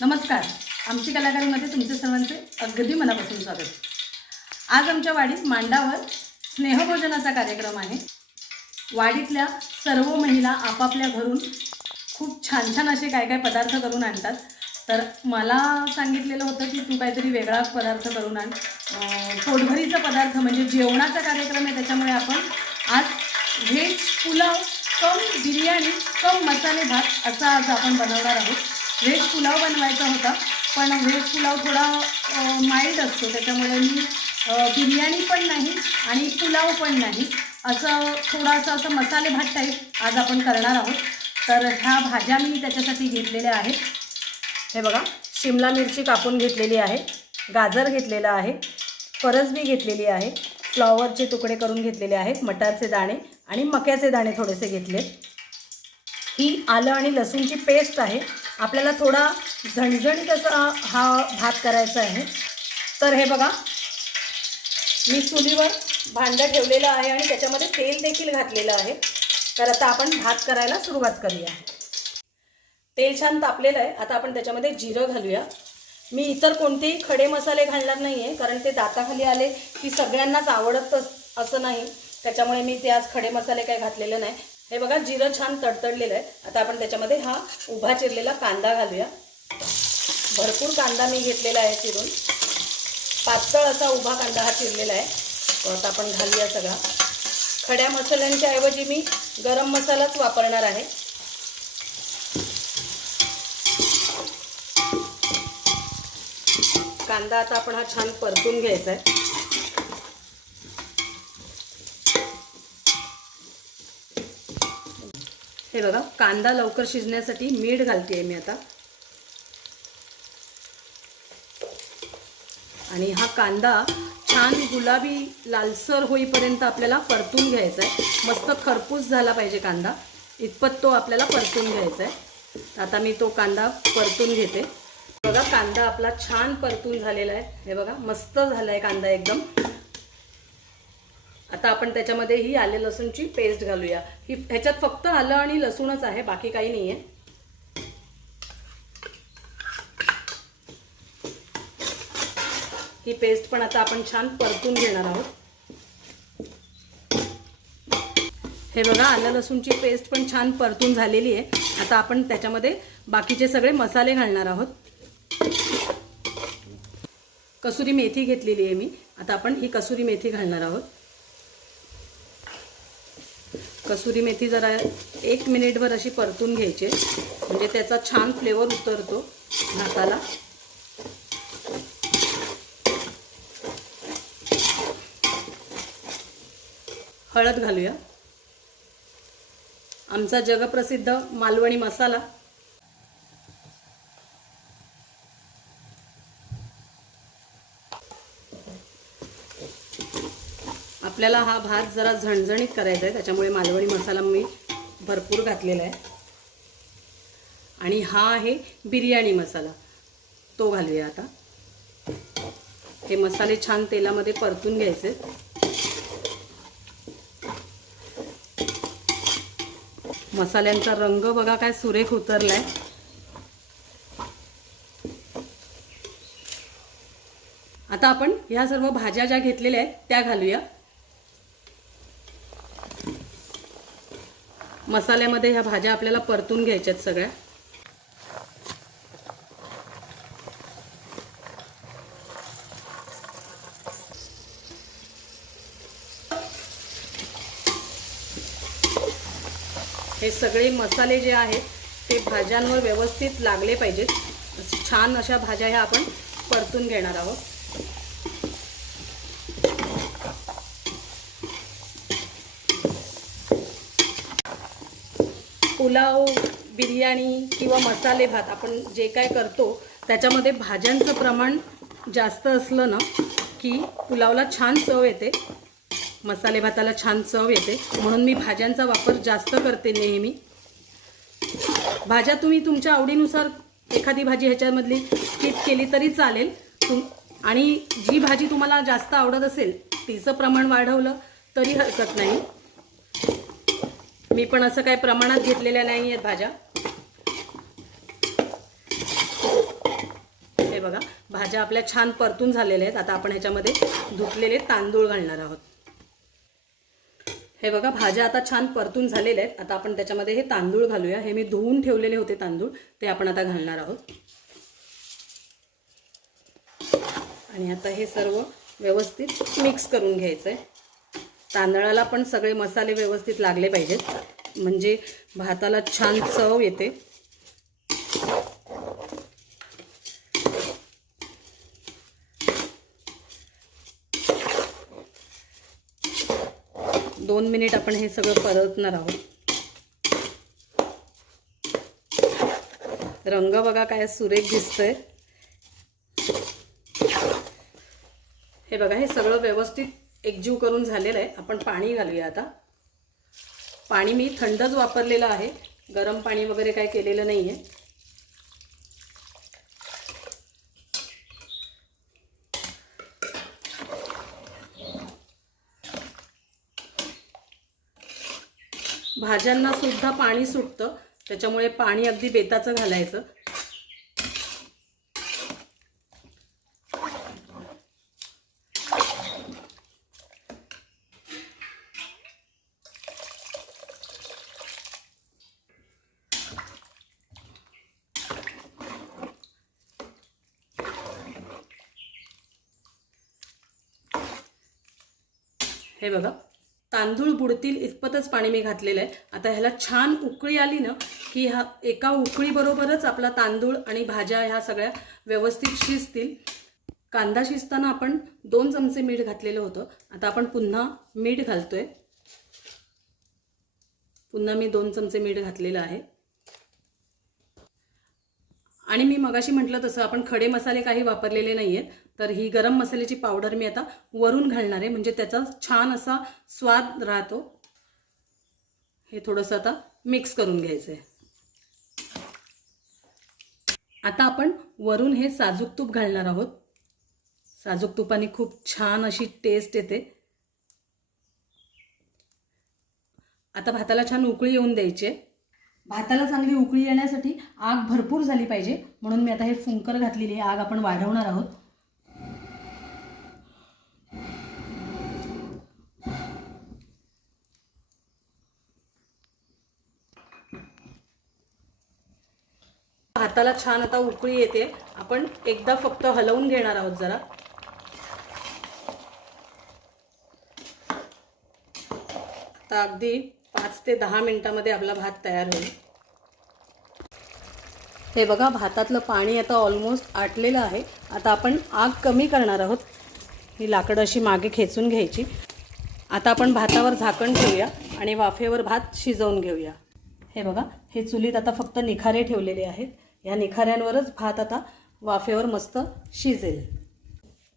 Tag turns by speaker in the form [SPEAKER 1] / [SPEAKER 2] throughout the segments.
[SPEAKER 1] नमस्कार. आमची कलाकारीमध्ये तुमचे सर्वांचे अगदी मनापासून स्वागत. आज आमच्या वाडीत मांडावर स्नेहभोजनाचा कार्यक्रम आहे. वाडीतल्या सर्व महिला आपापल्या घरून खूप छान छान असे काय काय पदार्थ करून आणतात. तर मला सांगितलेलं होतं की तू काहीतरी वेगळा पदार्थ करून आण. पोटभरीचा पदार्थ म्हणजे जेवणाचा कार्यक्रम आहे त्याच्यामुळे आपण आज veg pulao cum biryani cum मसाले भात असा आज आपण बनवणार आहोत. व्हेज पुलाव बनवायचा होता पण व्हेज पुलाव थोडा माइल्ड असतो. त्याच्यामुळे मी बिर्याणी पण नाही आणि पुलाव पण नाही. असं थोडासा असं मसाले भात टाईप आज आपण करणार आहोत. तर ह्या भाज्या मी त्याच्यासाठी घेतलेल्या आहेत. हे बघा शिमला मिरची कापून घेतलेली आहे गाजर घेतलेला आहे फरसबी घेतलेली आहे फ्लॉवरचे तुकडे करून घेतलेले आहेत मटारचे दाणे आणि मक्याचे दाणे थोडेसे घेतले ही आलं आणि लसूणची पेस्ट आहे. आपल्याला थोडा झणझणीत असा हा भात करायचा आहे. तर हे बघा मी चुलीवर भांडं ठेवलेलं आहे आणि त्याच्यामध्ये तेल देखील घातलेलं आहे. तर आता आपण भात करायला सुरुवात करूया. तेल छान तापलेलं आहे. आता आपण त्याच्यामध्ये जिरं घालूया. मी इतर कोणतेही खडे मसाले घालणार नाही आहे कारण ते दाताखाली आले की सगळ्यांनाच आवडत असं नाही. त्याच्यामुळे मी ते आज खडे मसाले काही घातलेले नाही. हे बघा जिरं छान तडतडलेलं आहे. आता आपण त्याच्यामध्ये हा उभा चिरलेला कांदा घालूया. भरपूर कांदा मी घेतलेला आहे चिरून. पातळ असा उभा कांदा हा चिरलेला आहे. तो आता आपण घालूया सगळा. खड्या मसाल्यांच्या ऐवजी मी गरम मसालाच वापरणार आहे. कांदा आता आपण हा छान परतून घ्यायचा आहे. हे बघा कांदा लवकर शिजण्यासाठी मीठ घालते मी आता. आणि हा कांदा छान गुलाबी लालसर होईपर्यंत आपल्याला परतून घ्यायचा आहे मस्त खरपूस झाला पाहिजे कांदा. इतपत तो आपल्याला परतून घ्यायचा आहे आता मी तो कांदा परतून घेते. बघा कांदा आपला छान परतून झालेला आहे हे बघा मस्त झाला आहे कांदा एकदम. आता आपण त्याच्यामध्ये ही आले लसूणची पेस्ट घालूया. ही ह्याच्यात फक्त आलं आणि लसूणच आहे बाकी काही नाही आहे ही पेस्ट पण आता आपण छान परतून घेणार आहोत. हे बघा आलं लसूणची पेस्ट पण छान परतून झालेली आहे. आता आपण त्याच्यामध्ये बाकीचे सगळे मसाले घालणार आहोत. कसुरी मेथी घेतलेली आहे मी. आता आपण ही कसुरी मेथी घालणार आहोत. कसुरी मेथी जरा एक मिनिटभर अशी परतून घ्यायची. म्हणजे त्याचा छान फ्लेवर उतरतो भाताला. हळद घालूया. आमचा जगप्रसिद्ध मालवणी मसाला आपल्याला हा भात जरा झणझणीत करायचा आहे त्याच्यामुळे मालवणी मसाला मी भरपूर घातलेला आहे. आणि हा आहे बिर्याणी मसाला. तो घालूया आता. हे मसाले छान तेलामध्ये परतून घ्यायचे. मसाल्यांचा रंग बघा काय सुरेख उतरलाय. आता आपण ह्या सर्व भाज्या ज्या घेतलेल्या आहेत त्या घालूया. मसाल्यामध्ये ह्या भाज्या आपल्याला परतून घ्यायच्यात सगळ्या. हे सगळे मसाले जे आहेत ते भाज्यांवर व्यवस्थित लागले पाहिजेत. छान अशा भाज्या ह्या आपण परतून घेणार आहोत. पुलाव बिर्याणी किंवा मसाले भात आपण जे काय करतो त्याच्यामध्ये भाज्यांचं प्रमाण जास्त असलं ना की पुलावला छान चव येते मसाले भाताला छान चव येते. म्हणून मी भाज्यांचा वापर जास्त करते नेहमी. भाज्या तुम्ही तुमच्या आवडीनुसार एखादी भाजी ह्याच्यामधली स्किप केली तरी चालेल. तुम आणि जी भाजी तुम्हाला जास्त आवडत असेल तिचं प्रमाण वाढवलं तरी हरकत नाही. मी पण असं काही प्रमाणात घेतलेल्या नाही आहेत भाज्या. हे बघा भाज्या आपल्या छान परतून झालेल्या आहेत. आता आपण ह्याच्यामध्ये धुतलेले तांदूळ घालणार आहोत. हे बघा भाज्या आता छान परतून झालेल्या आहेत. आता आपण त्याच्यामध्ये हे तांदूळ घालूया. हे मी धुवून ठेवलेले होते तांदूळ. ते आपण आता घालणार आहोत. आणि आता हे सर्व व्यवस्थित मिक्स करून घ्यायचं आहे तांदळाला पण सगळे मसाले व्यवस्थित लागले पाहिजेत. म्हणजे भाताला छान चव येते. दोन मिनिट आपण हे सगळं परतणार आहोत. रंग बघा काय सुरेख दिसतंय. हे बघा हे सगळं व्यवस्थित एकजीव करून झालेलं आहे. आपण पाणी घालूया आता. पाणी मी थंडच वापरलेलं आहे. गरम पाणी वगैरे काय केलेलं नाही आहे भाज्यांना सुद्धा पाणी सुटतं. त्याच्यामुळे पाणी अगदी बेताचं घालायचं. हे बघा तांदूळ बुडतील इतपतच पाणी मी घातलेलं आहे. आता ह्याला छान उकळी आली ना की ह्या एका उकळीबरोबरच आपला तांदूळ आणि भाज्या ह्या सगळ्या व्यवस्थित शिजतील. कांदा शिजताना आपण दोन चमचे मीठ घातलेलं होतं. आता आपण पुन्हा मीठ घालतोय. पुन्हा मी दोन चमचे मीठ घातलेलं आहे. आणि मी मगाशी म्हटलं तसं आपण खडे मसाले काही वापरलेले नाही आहेत तर ही गरम मसाल्याची पावडर मी आता वरून घालणार आहे. म्हणजे त्याचा छान असा स्वाद राहतो. हे थोडंसं आता मिक्स करून घ्यायचं आहे. आता आपण वरून हे साजूक तूप घालणार आहोत. साजूक तुपाने खूप छान अशी टेस्ट येते. आता भाताला छान उकळी येऊन द्यायची आहे. भाताला चांगली उकळी येण्यासाठी आग भरपूर झाली पाहिजे. म्हणून मी आता हे फुंकर घातलेली आहे. आग आपण वाढवणार आहोत. भाताला छान आता उकळी येते. आपण एकदा फक्त हलवून घेणार आहोत जरा. आता अगदी पाच ते दहा मिनिटामध्ये आपला भात तयार होईल. हे बघा भातातलं पाणी आता ऑलमोस्ट आटलेलं आहे. आता आपण आग कमी करणार आहोत. ही लाकडं अशी मागे खेचून घ्यायची. आता आपण भातावर झाकण ठेवूया आणि वाफेवर भात शिजवून घेऊया. हे बघा हे चुलीत आता फक्त निखारे ठेवलेले आहेत. या निखाऱ्यांवरच भात आता वाफेवर मस्त शिजेल.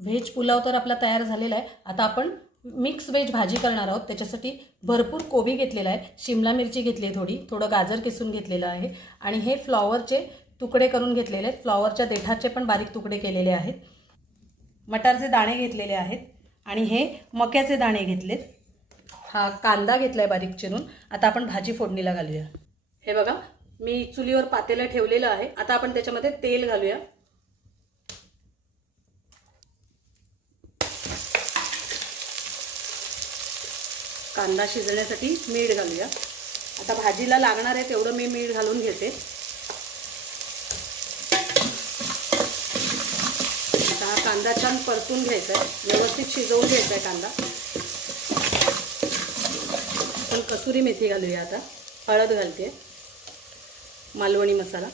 [SPEAKER 1] व्हेज पुलाव तर आपला तयार झालेला आहे. आता आपण मिक्स व्हेज भाजी करणार आहोत. त्याच्यासाठी भरपूर कोबी घेतलेला आहे. शिमला मिरची घेतली आहे थोडी. थोडं गाजर किसून घेतलेलं आहे. आणि हे फ्लॉवरचे तुकडे करून घेतलेले आहेत. फ्लॉवरच्या देठाचे पण बारीक तुकडे केलेले आहेत. मटारचे दाणे घेतलेले आहेत. आणि हे मक्याचे दाणे घेतलेत. हा कांदा घेतला आहे बारीक चिरून. आता आपण भाजी फोडणीला घालूया. हे बघा मी चुलीवर पातेलं ठेवलेलं आहे. आता आपण त्याच्यामध्ये तेल घालूया. कांदा शिजण्यासाठी मीठ घालूया. आता भाजीला लागणार आहे तेवढं मी मीठ घालून घेते. आता हा कांदा छान परतून घ्यायचा आहे. व्यवस्थित शिजवून घ्यायचा आहे कांदा. आपण कसुरी मेथी घालूया आता. हळद घालते. मालवणी मसाला.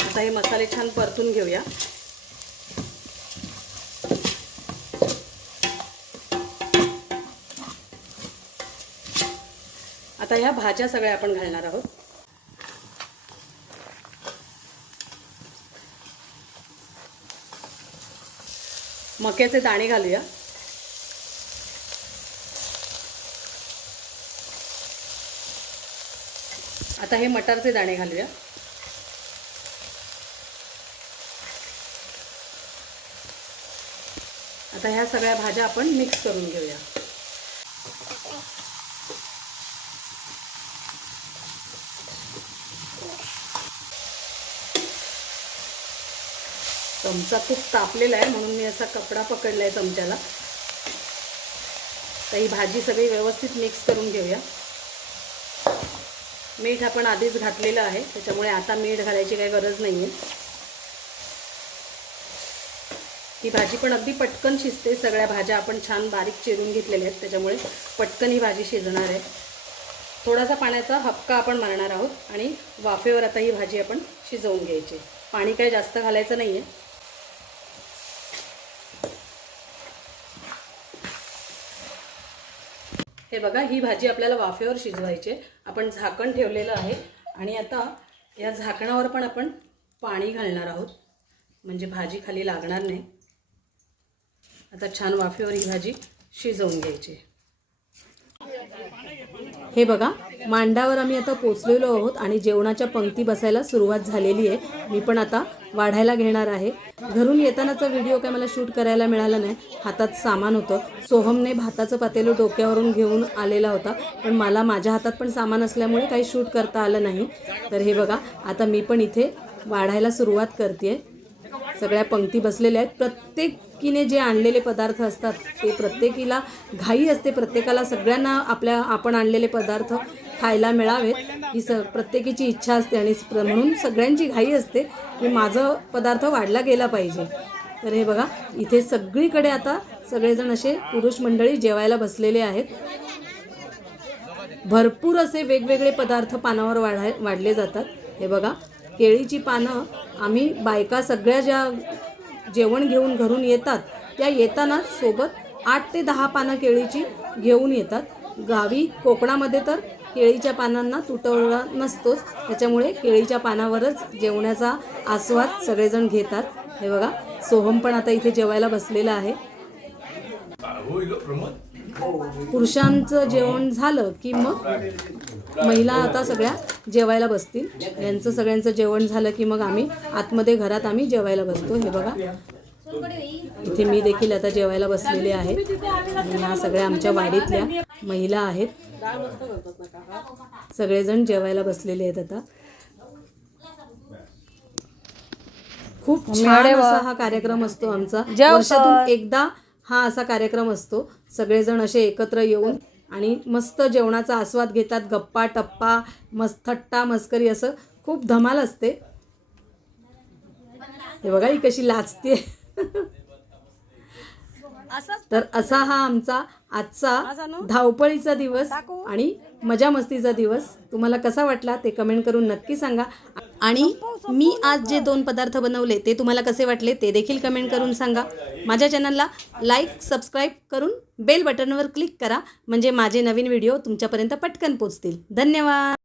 [SPEAKER 1] आता हे मसाले छान परतून घेऊया. आता ह्या भाज्या सगळ्या आपण घालणार आहोत. मक्याचे दाणे घालूया. आता हे मटारचे दाणे घालूया. आता ह्या सगळ्या भाज्या आपण मिक्स करून घेऊया. चमचा खूप तापलेला आहे म्हणून मी असा कपडा पकडला आहे चमच्याला. तर ही भाजी सगळी व्यवस्थित मिक्स करून घेऊया. मीठ आपण आधीच घातलेलं आहे त्याच्यामुळे आता मीठ घालायची काही गरज नाही आहे ही भाजी पण अगदी पटकन शिजते सगळ्या भाज्या आपण छान बारीक चिरून घेतलेल्या आहेत त्याच्यामुळे पटकन ही भाजी शिजणार आहे. थोडासा पाण्याचा हपका आपण मारणार आहोत आणि वाफेवर आता ही भाजी आपण शिजवून घ्यायची. पाणी काही जास्त घालायचं नाही आहे हे बघा ही भाजी आपल्याला वाफेवर शिजवायची आहे. आपण झाकण ठेवलेलं आहे. आणि आता या झाकणावर पण आपण पाणी घालणार आहोत. म्हणजे भाजी खाली लागणार नाही. आता छान वाफेवर ही भाजी शिजवून घ्यायची हे बघा मांडावर आम्ही आता पोचलेलो आहोत आणि जेवणाच्या पंक्ती बसायला सुरुवात झालेली आहे. मी पण आता वाढायला घेणार आहे. घरून येतानाचा व्हिडिओ काय मला शूट करायला मिळाला नाही. हातात सामान होतं. सोहमने भाताचं पातेलं डोक्यावरून घेऊन आलेला होता. पण मला माझ्या हातात पण सामान असल्यामुळे काही शूट करता आलं नाही. तर हे बघा आता मी पण इथे वाढायला सुरुवात करते सगळ्या पंक्ती बसलेल्या आहेत. प्रत्येक प्रत्येकीने जे आणलेले पदार्थ असतात ते प्रत्येकीला घाई असते. प्रत्येकाला सगळ्यांना आपल्या आपण आणलेले पदार्थ खायला मिळावेत. ही स प्रत्येकीची इच्छा असते आणि म्हणून सगळ्यांची घाई असते की माझं पदार्थ वाढला गेला पाहिजे. तर हे बघा इथे सगळीकडे आता सगळेजण असे पुरुष मंडळी जेवायला बसलेले आहेत. भरपूर असे वेगवेगळे पदार्थ पानावर वाढाय वाढले जातात. हे बघा केळीची पानं आम्ही बायका सगळ्या ज्या जेवण घेऊन घरून येतात. त्या येताना सोबत आठ ते दहा पानं केळीची घेऊन येतात. गावी कोकणामध्ये तर केळीच्या पानांना तुटवडा नसतोच. त्याच्यामुळे केळीच्या पानावरच जेवणाचा आस्वाद सगळेजण घेतात. हे बघा सोहम पण आता इथे जेवायला बसलेला आहे. पुरुषांचं जेवण झालं की मग महिला आता सगळ्या जेवायला बसतील. यांचं सगळ्यांचं जेवण झालं की मग आम्ही आतमध्ये घरात आम्ही जेवायला बसतो. हे बघा. इथे मी देखील आता जेवायला बसलेले आहे. ह्या सगळ्या आमच्या वाडीतल्या महिला आहेत. सगळेजण जेवायला बसलेले आहेत आता. खूप छान असा हा कार्यक्रम असतो आमचा. वर्षातून एकदा हा असा कार्यक्रम असतो. सगळेजण असे एकत्र येऊन आणि मस्त जेवणाचा आस्वाद घेतात गप्पा टप्पा मस्त थट्टा मस्करी असं खूप धमाल असते. हे बघा ही कशी लाजते तर असा हा आमचा आजचा धावपळीचा दिवस आणि मजा मस्तीचा दिवस. तुम्हाला कसा वाटला ते कमेंट करून नक्की सांगा. आणि मी आज जे दोन पदार्थ बनवले ते तुम्हाला कसे वाटले ते देखील कमेंट करून सांगा. माझ्या चॅनलला लाईक सबस्क्राईब करून बेल बटनवर क्लिक करा. म्हणजे माझे नवीन व्हिडिओ तुमच्यापर्यंत पटकन पोचतील धन्यवाद.